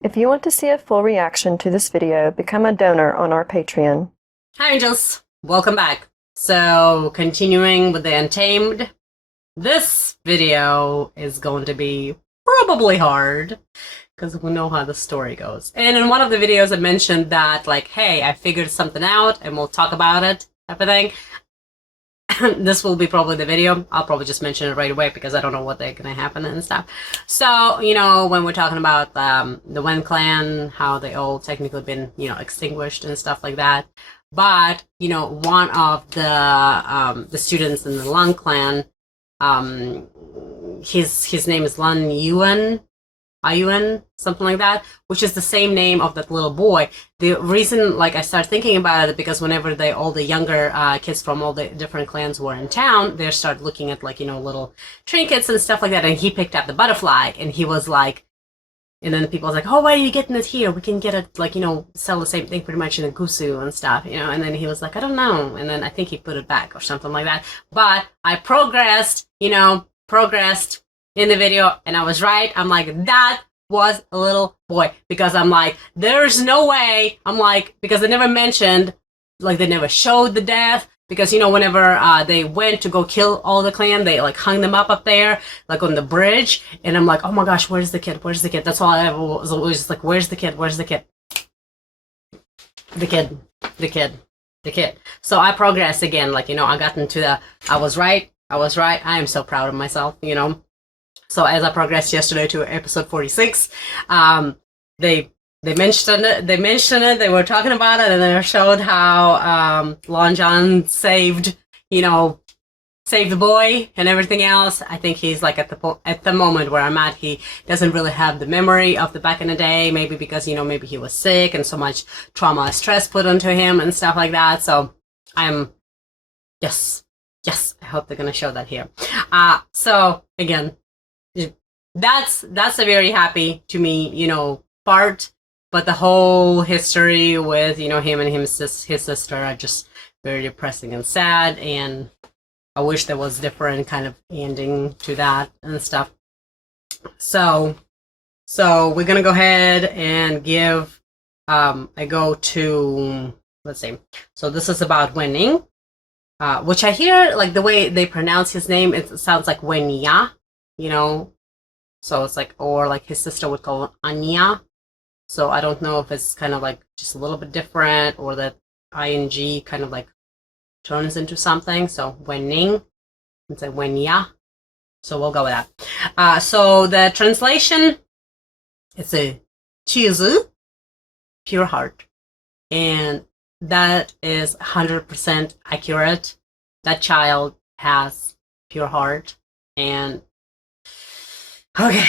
If you want to see a full reaction to this video, become a donor on our Patreon. Hi Angels, welcome back. So, continuing with the Untamed, this video is going to be probably hard, because we know how the story goes. And in one of the videos I mentioned that, like, hey, I figured something out and we'll talk about it, type of thing. This will be probably the video. I'll probably just mention it right away because I don't know what's gonna happen and stuff. So, you know, when we're talking about the Wen clan, how they all technically been, you know, extinguished and stuff like that. But, you know, one of the students in the Lung clan, his name is Lan Yuan, Ayuan, something like that, which is the same name of that little boy. The reason, like, I started thinking about it because whenever all the younger kids from all the different clans were in town, they started looking at, like, you know, little trinkets and stuff like that, and he picked up the butterfly, and he was like, and then the people was like, oh, why are you getting it here? We can get it, like, you know, sell the same thing pretty much in a gusu and stuff, you know, and then he was like, I don't know, and then I think he put it back or something like that, but I progressed in the video, and I was right. I'm like, that was a little boy, because I'm like, there's no way. I'm like, because they never mentioned, like, they never showed the death, because, you know, whenever they went to go kill all the clan, they, like, hung them up there, like, on the bridge, and I'm like, oh my gosh, where's the kid? Where's the kid? That's all I ever was always just like, where's the kid? Where's the kid? The kid. So I progressed again, like, you know, I got into I was right. I am so proud of myself, you know. So as I progressed yesterday to episode 46, they mentioned it. They were talking about it, and they showed how Lon John saved the boy and everything else. I think he's like at the moment where I'm at, he doesn't really have the memory of the back in the day. Maybe because, you know, maybe he was sick and so much trauma and stress put onto him and stuff like that. So yes. I hope they're gonna show that here. So again, that's a very happy to me, you know, part, but the whole history with, you know, him and his sister are just very depressing and sad, and I wish there was different kind of ending to that and stuff. So we're gonna go ahead and give a go to, let's see. So this is about Ning, which I hear, like, the way they pronounce his name, it sounds like Wenya, you know. So it's like, or like his sister would call it Anya. So I don't know if it's kind of like just a little bit different, or that ing kind of like turns into something. So Ning, it's like Wenya. So we'll go with that. So the translation, it's a chizu, pure heart. And that is 100% accurate. That child has pure heart. And okay,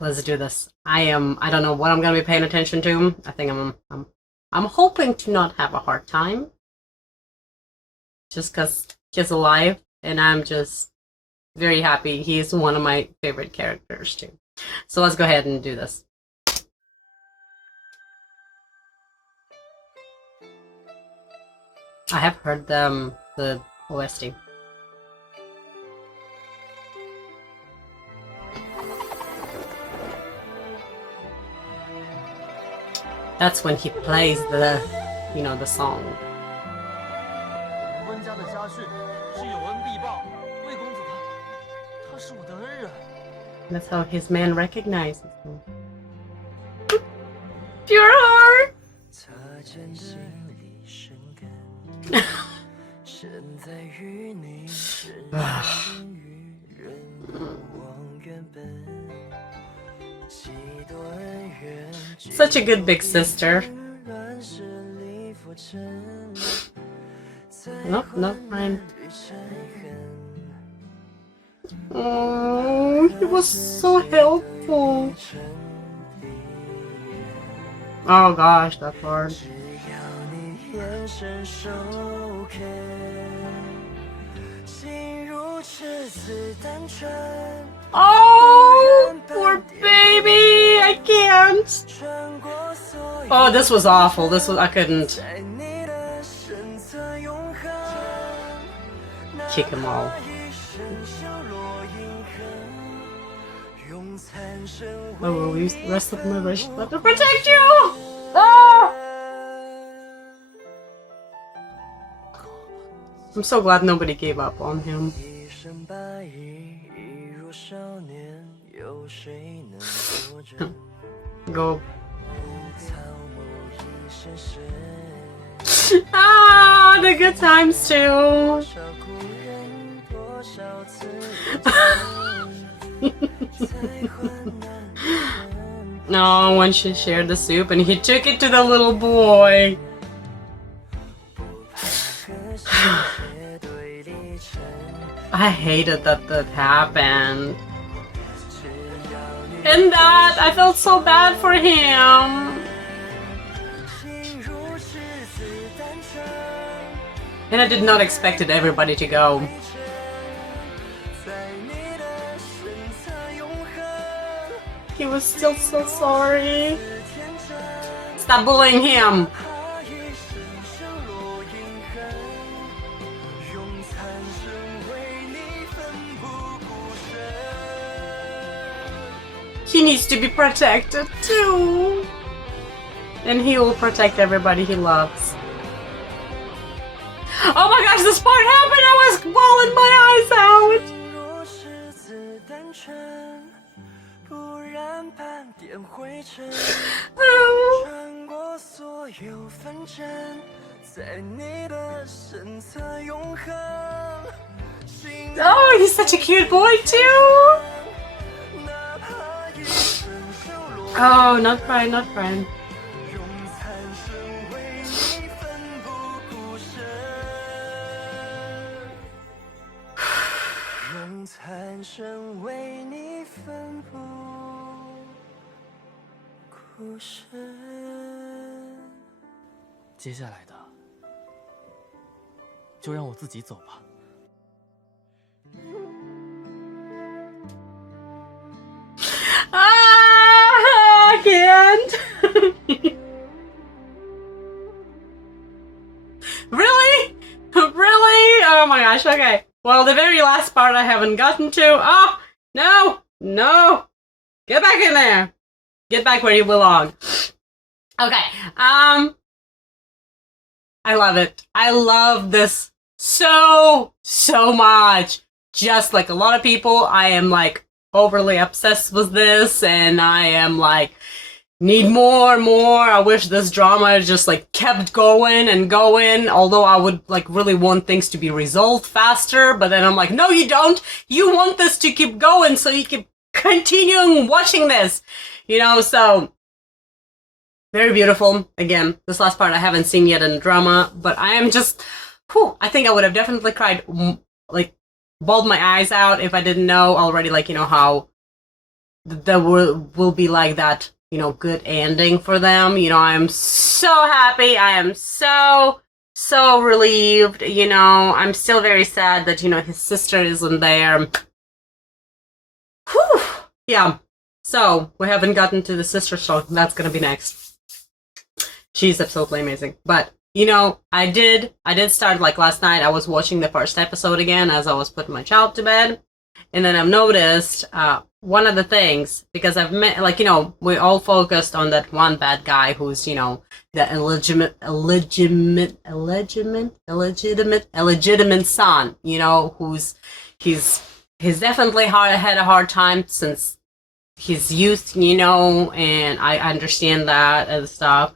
let's do this. I don't know what I'm gonna be paying attention to. I think I'm hoping to not have a hard time, just because he's alive, and I'm just very happy. He's one of my favorite characters too. So let's go ahead and do this. I have heard the OST. That's when he plays the, you know, the song. That's how his man recognizes him. Pure heart! Such a good big sister. No, fine. Oh, he was so helpful. Oh gosh, that part. Oh, poor baby, I can't. Oh, this was awful. I couldn't. Kick him all. I will use the rest of my wish blood to protect you! Ah! I'm so glad nobody gave up on him. Go. Ah, the good times too. No, when she shared the soup and he took it to the little boy. I hated that happened. And that, I felt so bad for him. And I did not expect everybody to go. He was still so sorry. Stop bullying him. He needs to be protected too. And he will protect everybody he loves. Oh my gosh, this part happened! I was bawling my eyes out! Oh, he's such a cute boy too! Oh, not crying, not crying. I can't. Really? Really? Oh my gosh, okay. Well, the very last part I haven't gotten to. Oh, no, no. Get back in there. Get back where you belong. Okay, I love it. I love this so much. Just like a lot of people, I am like overly obsessed with this, and I am like, need more. I wish this drama just like kept going and going, although I would like really want things to be resolved faster, but then I'm like, no you don't, you want this to keep going so you can continue watching this, you know. So very beautiful. Again, this last part I haven't seen yet in the drama, but I am just, whew, I think I would have definitely cried, like bawled my eyes out if I didn't know already, like, you know, how there will be like that, you know, good ending for them. You know, I'm so happy. I am so relieved. You know, I'm still very sad that, you know, his sister isn't there. Whew. Yeah. So we haven't gotten to the sister, so that's gonna be next. She's absolutely amazing. But, you know, I did start, like last night, I was watching the first episode again as I was putting my child to bed. And then I've noticed, one of the things, because I've met, like, you know, we all focused on that one bad guy who's, you know, the illegitimate son, you know, he's definitely had a hard time since his youth, you know, and I understand that and stuff,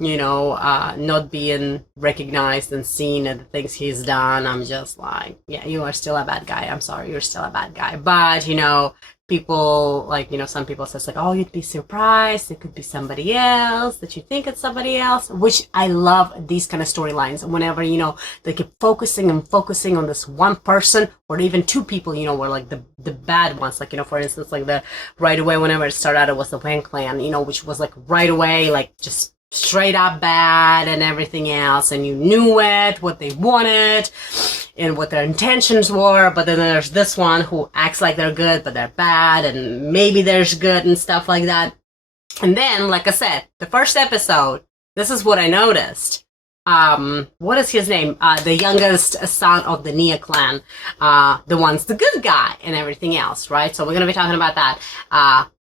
you know, not being recognized and seen at the things he's done. I'm just like, yeah, you are still a bad guy. I'm sorry, you're still a bad guy. But, you know, people, like, you know, some people says like, oh, you'd be surprised, it could be somebody else, that you think it's somebody else, which I love these kind of storylines. Whenever, you know, they keep focusing on this one person, or even two people, you know, were like the bad ones, like, you know, for instance, like the right away, whenever it started out, it was the Wang clan, you know, which was like right away, like just straight up bad and everything else, and you knew it, what they wanted and what their intentions were. But then there's this one who acts like they're good but they're bad, and maybe there's good and stuff like that. And then, like I said, the first episode, this is what I noticed. What is his name? The youngest son of the Nia clan, the one's the good guy and everything else, right? So we're gonna be talking about that.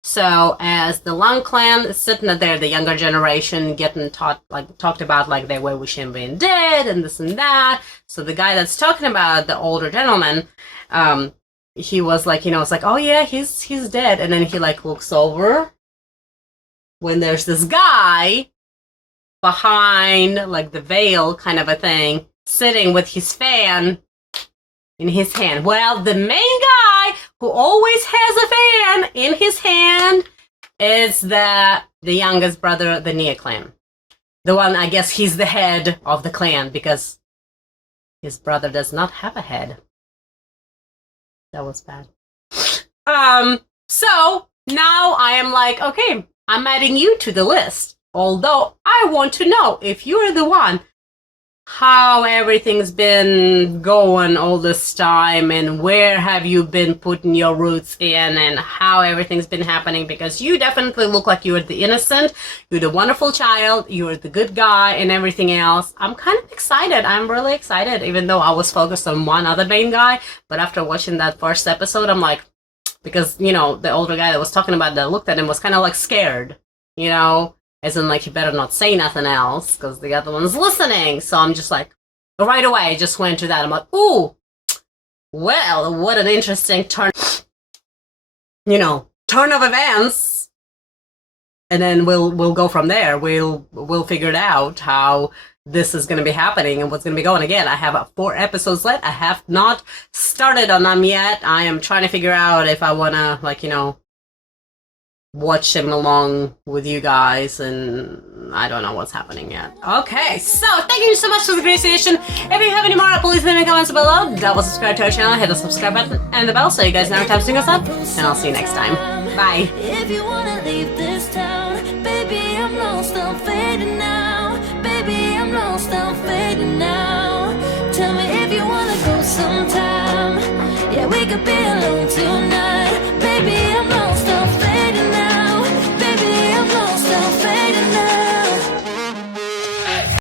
So as the Long clan is sitting there, the younger generation getting talked about like they were wishing being dead and this and that. So the guy that's talking about the older gentleman, he was like, it's like, oh yeah, he's dead. And then he like looks over when there's this guy behind like the veil kind of a thing, sitting with his fan in his hand. Well, the main guy who always has a fan in his hand is the youngest brother of the Nia clan. The one, I guess he's the head of the clan because his brother does not have a head. That was bad. So now I am like, okay, I'm adding you to the list. Although I want to know if you're the one, how everything's been going all this time and where have you been putting your roots in and how everything's been happening, because you definitely look like you're the innocent, you're the wonderful child, you're the good guy and everything else. I'm kind of excited. I'm really excited, even though I was focused on one other main guy. But after watching that first episode, I'm like, because, the older guy that was talking about that looked at him was kind of like scared, as in, like, he better not say nothing else, because the other one's listening. So I'm just like, right away, I just went to that. I'm like, ooh, well, what an interesting turn of events. And then we'll go from there. We'll figure it out how this is going to be happening and what's going to be going. Again, I have 4 episodes left. I have not started on them yet. I am trying to figure out if I want to, watch him along with you guys, and I don't know what's happening yet. Okay, so thank you so much for the appreciation. If you have any more, please leave me comments below. Double subscribe to our channel, hit the subscribe button and the bell so you guys know every time we up. And I'll see you next time. Bye. If you wanna leave this town, baby, I'm lost, I'm fading now. Baby, I'm lost, I'm fading now. Tell me if you wanna go sometime. Yeah, we could be alone tonight.